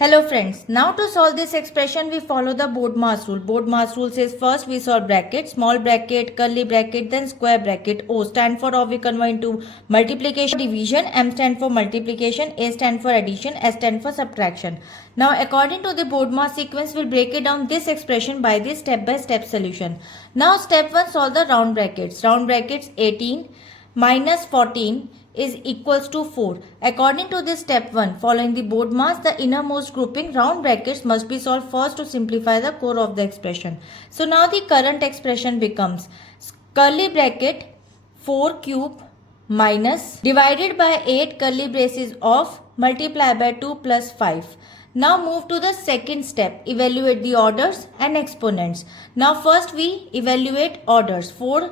Hello friends, now to solve this expression we follow the BODMAS rule. BODMAS rule says first we solve bracket, small bracket, curly bracket, then square bracket. O stand for or we convert into multiplication, division, M stand for multiplication, A stand for addition, S stand for subtraction. Now according to the BODMAS sequence we'll break it down this expression by this step by step solution. Now step 1, solve the round brackets. Round brackets 18 minus 14 is equals to 4. According to this step 1, following the BODMAS, the innermost grouping round brackets must be solved first to simplify the core of the expression. So now the current expression becomes curly bracket 4 cube minus divided by 8 curly braces of multiply by 2 plus 5. Now move to the second step, evaluate the orders and exponents. Now first we evaluate orders. 4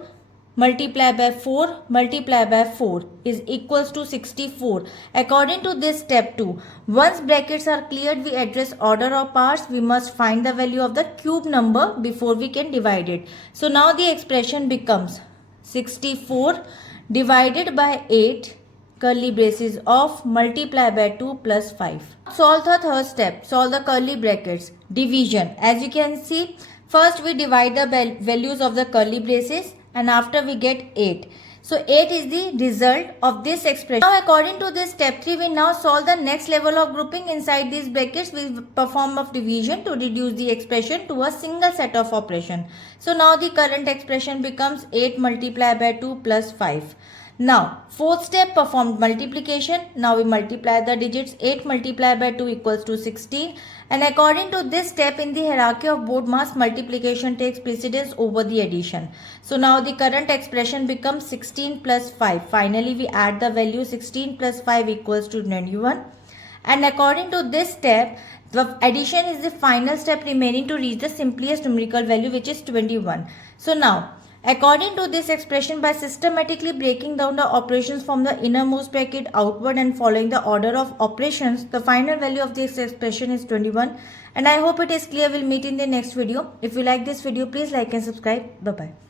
multiply by 4 multiply by 4 is equals to 64. According to this step 2, once brackets are cleared, we address order of parts. We must find the value of the cube number before we can divide it. So now the expression becomes 64 divided by 8 curly braces of multiply by 2 plus 5. Solve the third step, solve the curly brackets, division. As you can see, first we divide the values of the curly braces and after we get 8. So 8 is the result of this expression. Now according to this step 3, we now solve the next level of grouping. Inside these brackets we perform of division to reduce the expression to a single set of operation. So now the current expression becomes 8 multiplied by 2 plus 5. Now fourth step, performed multiplication. Now we multiply the digits. 8 multiplied by 2 equals to 16. And according to this step in the hierarchy of BODMAS, multiplication takes precedence over the addition. So now the current expression becomes 16 plus 5. Finally we add the value. 16 plus 5 equals to 21. And according to this step, the addition is the final step remaining to reach the simplest numerical value, which is 21. So now, according to this expression, by systematically breaking down the operations from the innermost bracket outward and following the order of operations, the final value of this expression is 21. And I hope it is clear. We'll meet in the next video. If you like this video, please like and subscribe. Bye-bye.